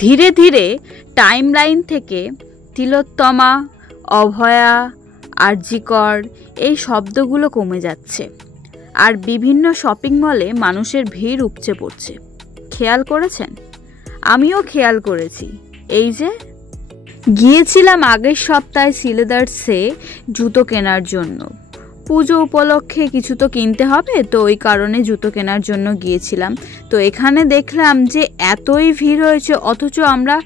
ধীরে ধীরে টাইমলাইন থেকে তিলোত্তমা, অভয়া, আরজিকর এই শব্দগুলো কমে যাচ্ছে, আর বিভিন্ন শপিং মলে মানুষের ভিড় উপচে পড়ছে। খেয়াল করেছেন? আমিও খেয়াল করেছি। এই যে গিয়েছিলাম আগের সপ্তাহে সিলেদার্সে জুতো কেনার জন্য। পুজো উপলক্ষে কিছু তো কিনতে হবে, তো ওই কারণে জুতো কেনার জন্য গিয়েছিলাম। তো এখানে দেখলাম যে এতই ভিড় হয়েছে, অথচ আমরা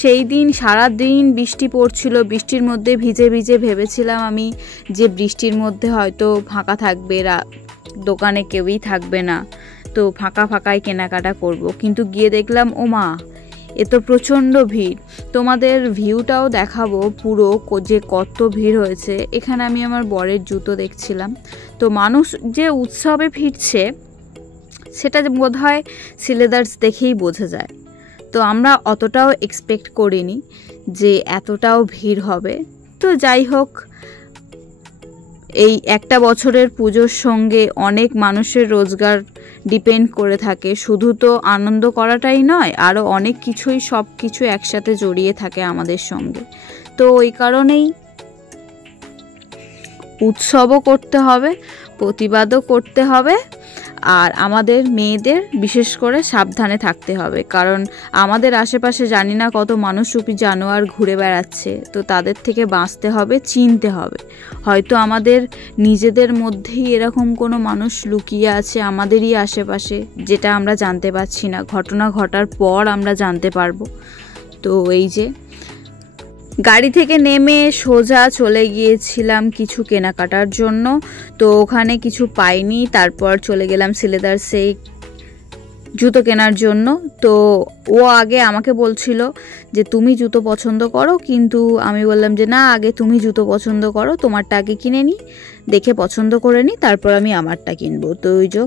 সেই দিন সারা দিন বৃষ্টি পড়ছিল। বৃষ্টির মধ্যে ভিজে ভিজে ভেবেছিলাম আমি যে বৃষ্টির মধ্যে হয়তো ফাঁকা থাকবে, দোকানে কেউই থাকবে না, তো ফাঁকা ফাঁকাই কেনাকাটা করব। কিন্তু গিয়ে দেখলাম ও মা, এ তো প্রচণ্ড ভিড়। তোমাদের ভিউটাও দেখাবো পুরো যে কত ভিড় হয়েছে। এখানে আমি আমার বরের জুতো দেখছিলাম। তো মানুষ যে উৎসবে ফিরছে সেটা বোধহয় সিলেদার্স দেখেই বোঝা যায়। তো আমরা অতটাও এক্সপেক্ট করিনি যে এতটাও ভিড় হবে। তো যাই হোক, এই একটা বছরের পুজোর সঙ্গে অনেক মানুষের রোজগার ডিপেন্ড করে থাকে। শুধু তো আনন্দ করাটাই নয়, আরও অনেক কিছুই, সব কিছু একসাথে জড়িয়ে থাকে আমাদের সঙ্গে। তো ওই কারণেই উৎসবও করতে হবে, প্রতিবাদও করতে হবে, আর আমাদের মেয়েদের বিশেষ করে সাবধানে থাকতে হবে। কারণ আমাদের আশেপাশে জানি না কত মানুষরূপী জানোয়ার ঘুরে বেড়াচ্ছে। তো তাদের থেকে বাঁচতে হবে, চিনতে হবে। হয়তো আমাদের নিজেদের মধ্যেই এরকম কোনো মানুষ লুকিয়ে আছে আমাদেরই আশেপাশে, যেটা আমরা জানতে পারছি না। ঘটনা ঘটার পর আমরা জানতে পারবো। তো এই যে গাড়ি থেকে নেমে সোজা চলে গিয়েছিলাম কিছু কেনাকাটার জন্য। তো ওখানে কিছু পাইনি, তারপর চলে গেলাম সিলেদার্সে জুতো কেনার জন্য। তো ও আগে আমাকে বলছিল যে তুমি জুতো পছন্দ করো, কিন্তু আমি বললাম যে না, আগে তুমি জুতো পছন্দ করো, তোমারটা আগে কিনে নিই, দেখে পছন্দ করে নিই, তারপর আমি আমারটা কিনবো। তো ওই যে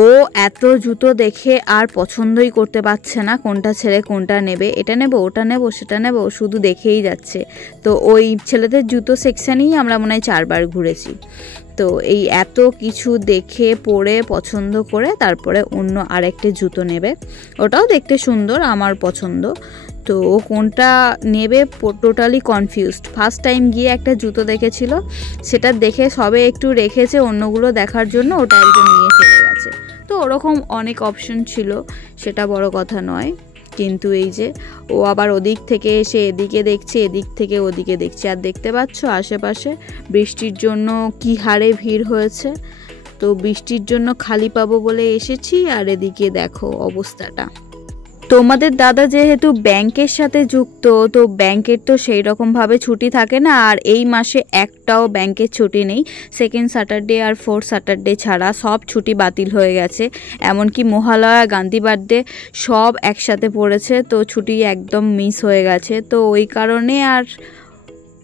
ও এত জুতো দেখে আর পছন্দই করতে পারছে না, কোনটা ছেড়ে কোনটা নেবে, এটা নেব, ওটা নেব, সেটা নেব, শুধু দেখেই যাচ্ছে। তো ওই ছেলেদের জুতো সেকশানেই আমরা মনে হয় 4 বার ঘুরেছি। তো এই এত কিছু দেখে পরে পছন্দ করে তারপরে অন্য আরেকটা জুতো নেবে, ওটাও দেখতে সুন্দর, আমার পছন্দ। তো ও কোনটা নেবে টোটালি কনফিউজড। ফার্স্ট টাইম গিয়ে একটা জুতো দেখেছিল, সেটা দেখে সবে একটু রেখেছে অন্যগুলো দেখার জন্য, ওটা একদম নিয়ে চলে গেছে। তো ওরকম অনেক অপশন ছিল, সেটা বড় কথা নয়। কিন্তু এই যে ও আবার ওদিক থেকে এসে এদিকে দেখছে, এদিক থেকে ওদিকে দেখছে। আর দেখতে পাচ্ছ আশেপাশে বৃষ্টির জন্য কি হারে ভিড় হয়েছে। তো বৃষ্টির জন্য খালি পাবো বলে এসেছি, আর এদিকে দেখো অবস্থাটা। তোমাদের দাদা যেহেতু ব্যাংকের সাথে যুক্ত, তো ব্যাংকের তো সেই রকমভাবে ছুটি থাকে না। আর এই মাসে একটাও ব্যাংকের ছুটি নেই, সেকেন্ড স্যাটারডে আর ফোর্থ স্যাটারডে ছাড়া সব ছুটি বাতিল হয়ে গেছে। এমনকি মহালয়া, গান্ধী বার্থডে সব একসাথে পড়েছে, তো ছুটি একদম মিস হয়ে গেছে। তো ওই কারণে আর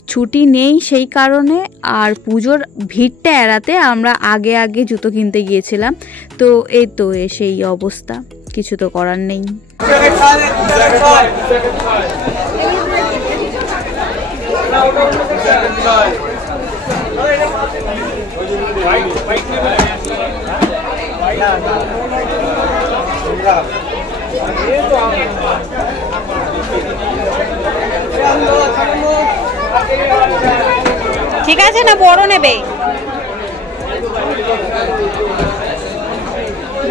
ছুটি নেই, সেই কারণে আর পুজোর ভিড়টা এড়াতে আমরা আগে আগে জুতো কিনতে গিয়েছিলাম। তো এই তো সেই অবস্থা, কিছু তো করার নেই। ঠিক আছে না, বড় নেবে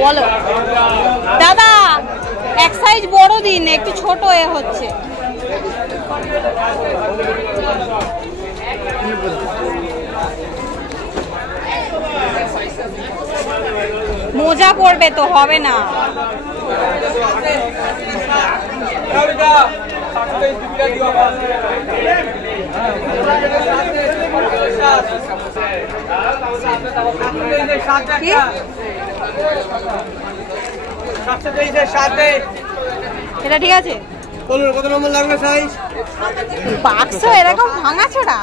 বলো দাদা, এক সাইজ বড় দিন, একটু ছোট এ হচ্ছে। মোজা পড়বে তো, হবে না। এটা ঠিক আছে, কত নম্বর লাগবে সাইজ? বাক্স এরকম ভাঙা ছোড়া।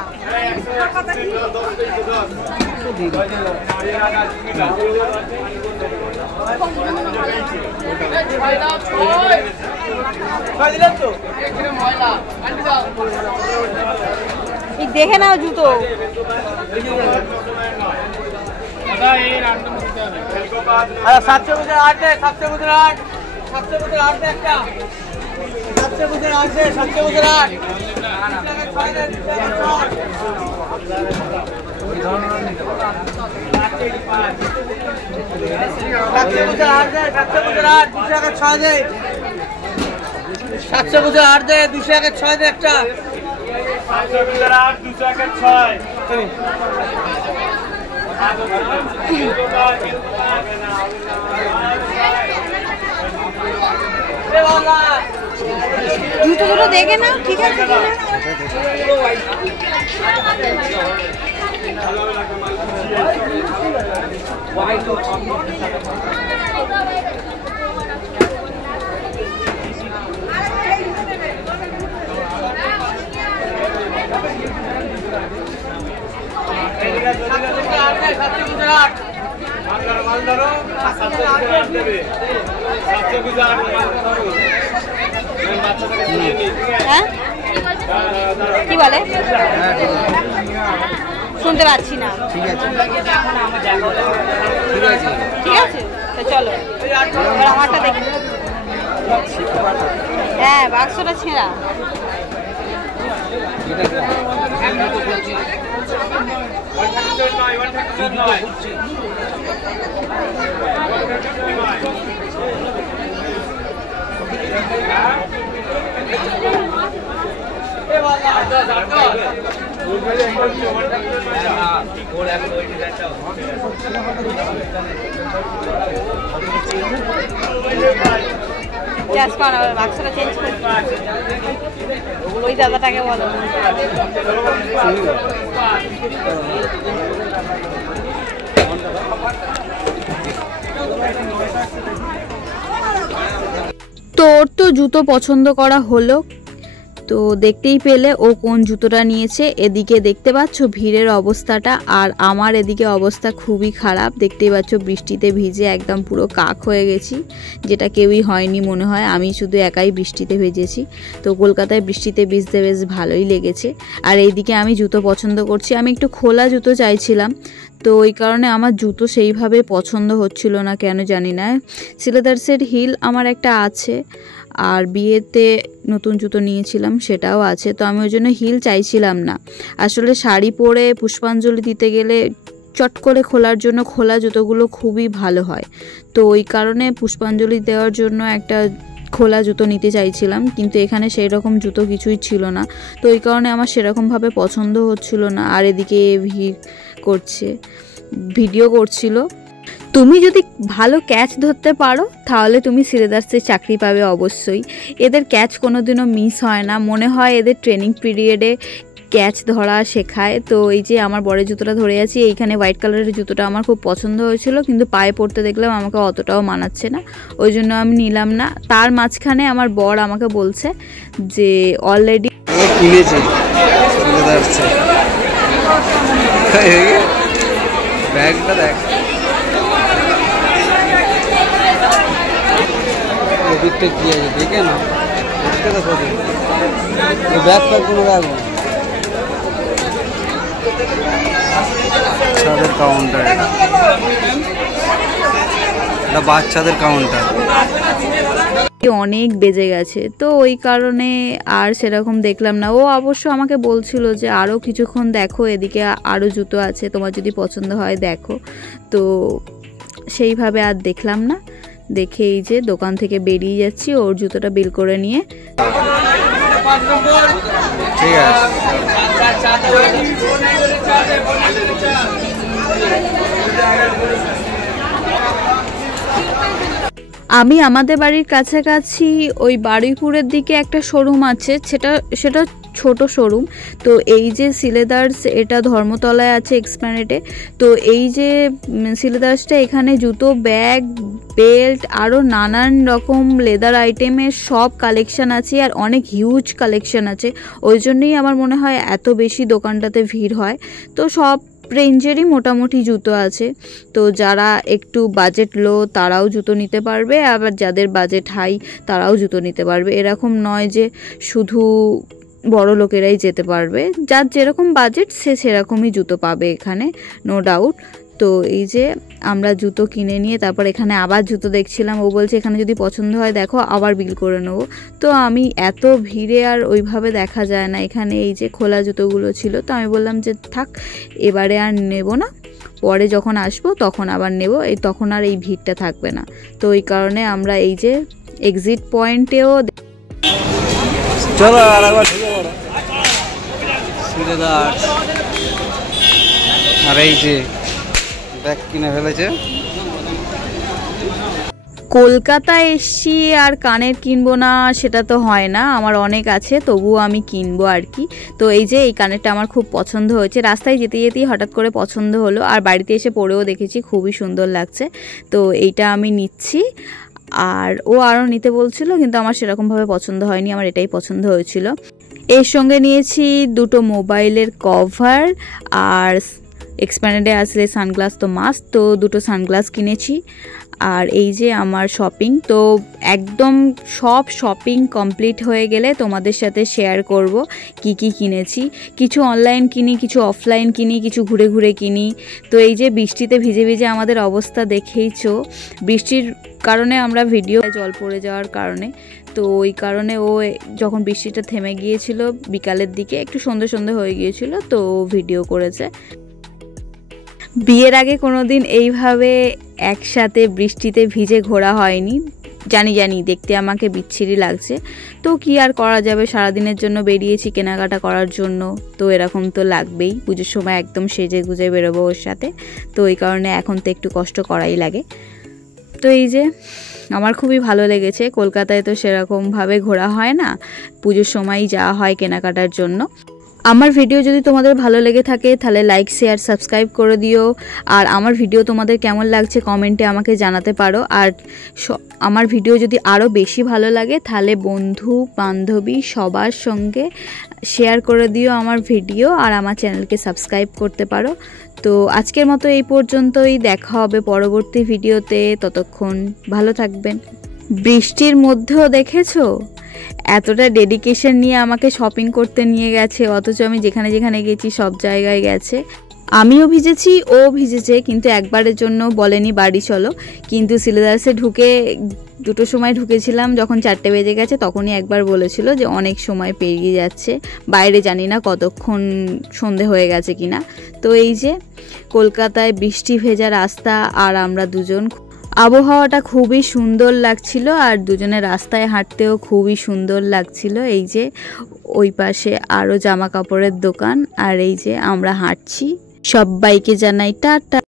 দেখে নাও জুতো। জুতো দুটো দেখে না, ঠিক আছে কি বলে শুনতে পাচ্ছি না। ঠিক আছে ঠিক আছে, তো চলো এবার আমারটা দেখি। হ্যাঁ, বাক্সটা ছেঁড়া। বাক্সটা চেঞ্জ করে ওই দাদাটাকে বলো। তো ওর তো জুতো পছন্দ করা হলো, তো দেখতেই পেলে ও কোন জুতোটা নিয়েছে। এদিকে দেখতে পাচ্ছ ভিড়ের অবস্থাটা, আর আমার এদিকে অবস্থা খুবই খারাপ। দেখতেই পাচ্ছ বৃষ্টিতে ভিজে একদম পুরো কাক হয়ে গেছি, যেটা কেউই হয়নি মনে হয়, আমি শুধু একাই বৃষ্টিতে ভেজেছি। তো কলকাতায় বৃষ্টিতে ভিজতে বেশ ভালোই লেগেছে। আর এইদিকে আমি জুতো পছন্দ করছি, আমি একটু খোলা জুতো চাইছিলাম, তো ওই কারণে আমার জুতো সেইভাবে পছন্দ হচ্ছিল না, কেন জানি না। সিলেদার্সের হিল আমার একটা আছে, আর বিয়েতে নতুন জুতো নিয়েছিলাম সেটাও আছে, তো আমি ওই জন্য হিল চাইছিলাম না। আসলে শাড়ি পরে পুষ্পাঞ্জলি দিতে গেলে চট করে খোলার জন্য খোলা জুতোগুলো খুবই ভালো হয়, তো ওই কারণে পুষ্পাঞ্জলি দেওয়ার জন্য একটা খোলা জুতো নিতে চাইছিলাম, কিন্তু এখানে সেই রকম জুতো কিছুই ছিল না, তো ওই কারণে আমার সেরকমভাবে পছন্দ হচ্ছিল না। আর এদিকে ভিড় করছে, ভিডিও করছিল। তুমি যদি ভালো ক্যাচ ধরতে পারো তাহলে তুমি সিলেদার্সে চাকরি পাবে অবশ্যই। এদের ক্যাচ কোনোদিনও মিস হয় না, মনে হয় এদের ট্রেনিং পিরিয়ডে ক্যাচ ধরা শেখায়। তো এই যে আমার বড়ের জুতোটা ধরে আছি, এইখানে হোয়াইট কালারের জুতোটা আমার খুব পছন্দ হয়েছিল, কিন্তু পায়ে পড়তে দেখলাম আমাকে অতটাও মানাচ্ছে না, ওই জন্য আমি নিলাম না। তার মাঝখানে আমার বর আমাকে বলছে যে অলরেডি কিনেছে ব্যাগটা দেখ, ওদিকটা কি আছে দেখে না, ব্যাগ প্যাক কোনো রাখবো। বাচ্চাদের কাউন্টার, এটা বাচ্চাদের কাউন্টার। অনেক বেজে গেছে, তো ওই কারণে আর সেরকম দেখলাম না। ও অবশ্য আমাকে বলছিল যে আরও কিছুক্ষণ দেখো, এদিকে আরও জুতো আছে, তোমার যদি পছন্দ হয় দেখো। তো সেইভাবে আর দেখলাম না, দেখে এই যে দোকান থেকে বেরিয়ে যাচ্ছি ওর জুতোটা বিল করে নিয়ে। ঠিক আছে, আমি আমাদের বাড়ির কাছাকাছি ওই বারুইপুরের দিকে একটা শোরুম আছে, সেটা ছোট শোরুম। তো এই যে সিলেদার্স, এটা ধর্মতলায় আছে এক্সপ্ল্যানেডে। তো এই যে সিলেদার্সটা, এখানে জুতো, ব্যাগ, বেল্ট, আরও নানান রকম লেদার আইটেমের সব কালেকশান আছে, আর অনেক হিউজ কালেকশান আছে, ওই জন্যই আমার মনে হয় এত বেশি দোকানটাতে ভিড় হয়। তো সব রেঞ্জেরই মোটামুটি জুতো আছে, তো যারা একটু বাজেট লো তারাও জুতো নিতে পারবে, আবার যাদের বাজেট হাই তারাও জুতো নিতে পারবে। এরকম নয় যে শুধু বড় লোকেরাই যেতে পারবে, যার যেরকম বাজেট সে সেরকমই জুতো পাবে এখানে, নো ডাউট। তো এই যে আমরা জুতো কিনে নিয়ে তারপর এখানে আবার জুতো দেখছিলাম। ও বলছে এখানে যদি পছন্দ হয় দেখো, আবার বিল করে নেবো। তো আমি এত ভিড়ে আর ওইভাবে দেখা যায় না, এখানে এই যে খোলা জুতোগুলো ছিল। তো আমি বললাম যে থাক, এবারে আর নেব না, পরে যখন আসবো তখন আবার নেব, তখন আর এই ভিড়টা থাকবে না। তো ওই কারণে আমরা এই যে এক্সিট পয়েন্টেও চলো আরেকবার সিলেদার আর এই যে ব্যাগ কিনে ফেলেছে। কলকাতায় এসছি আর কানের কিনবো না সেটা তো হয় না, আমার অনেক আছে, তবুও আমি কিনবো আর কি। তো এই যে এই কানেরটা আমার খুব পছন্দ হয়েছে, রাস্তায় যেতে যেতেই হঠাৎ করে পছন্দ হলো, আর বাড়িতে এসে পরেও দেখেছি খুবই সুন্দর লাগছে। তো এইটা আমি নিচ্ছি। আর ও আরও নিতে বলছিল, কিন্তু আমার সেরকমভাবে পছন্দ হয়নি, আমার এটাই পছন্দ হয়েছিল। এর সঙ্গে নিয়েছি দুটো মোবাইলের কভার, আর এক্সপ্যান্ডে আসলে সানগ্লাস তো মাস্ট, তো দুটো সানগ্লাস কিনেছি। আর এই যে আমার শপিং, তো একদম সব শপিং কমপ্লিট হয়ে গেলে তোমাদের সাথে শেয়ার করব কি কি কিনেছি। কিছু অনলাইন কিনি, কিছু অফলাইন কিনি, কিছু ঘুরে ঘুরে কিনি। তো এই যে বৃষ্টিতে ভিজে ভিজে আমাদের অবস্থা দেখেইছো, বৃষ্টির কারণে আমরা ভিডিও জল পড়ে যাওয়ার কারণে, তো ওই কারণে ও যখন বৃষ্টিটা থেমে গিয়েছিল বিকালের দিকে, একটু সন্ধ্যে সন্ধ্যে হয়ে গিয়েছিল, তো ভিডিও করেছে। বিয়ের আগে কোনোদিন এইভাবে একসাথে বৃষ্টিতে ভিজে ঘোরা হয়নি। জানি দেখতে আমাকে বিচ্ছিরি লাগছে, তো কি আর করা যাবে, সারাদিনের জন্য বেরিয়েছি কেনাকাটা করার জন্য, তো এরকম তো লাগবেই। পুজোর সময় একদম সেজে গুজে বেরোবো ওর সাথে, তো এই কারণে এখন তো একটু কষ্ট করাই লাগে। তো এই যে আমার খুবই ভালো লেগেছে, কলকাতায় তো সেরকমভাবে ঘোরা হয় না, পুজোর সময়ই যাওয়া হয় কেনাকাটার জন্য। আমার ভিডিও যদি তোমাদের ভালো লেগে থাকে তাহলে লাইক শেয়ার সাবস্ক্রাইব করে দিও। আর আমার ভিডিও তোমাদের কেমন লাগছে কমেন্টে আমাকে জানাতে পারো। আর আমার ভিডিও যদি আরও বেশি ভালো লাগে তাহলে বন্ধু বান্ধবী সবার সঙ্গে শেয়ার করে দিও আমার ভিডিও, আর আমার চ্যানেলকে সাবস্ক্রাইব করতে পারো। তো আজকের মতো এই পর্যন্তই, দেখা হবে পরবর্তী ভিডিওতে, ততক্ষণ ভালো থাকবেন। বৃষ্টির মধ্যেও দেখেছো এতটা ডেডিকেশন নিয়ে আমাকে শপিং করতে নিয়ে গেছে, অথচ আমি যেখানে যেখানে গেছি সব জায়গায় গেছে। আমিও ভিজেছি, ও ভিজেছে, কিন্তু একবারের জন্য বলেনি বাড়ি চলো। কিন্তু সিলেদার্সে ঢুকে 2টোর সময় ঢুকেছিলাম, যখন 4টে বেজে গেছে তখনই একবার বলেছিল যে অনেক সময় পেরিয়ে যাচ্ছে, বাইরে জানি না কতক্ষণ সন্ধে হয়ে গেছে কিনা। তো এই যে কলকাতায় বৃষ্টি ভেজা রাস্তা, আর আমরা দুজন, আবহাওয়াটা খুবই সুন্দর লাগছিল, আর দুজনে রাস্তায় হাঁটতেও খুবই সুন্দর লাগছিল। এই যে ওই পাশে আরও জামা কাপড়ের দোকান, আর এই যে আমরা হাঁটছি। সবাইকে জানাই টাটা।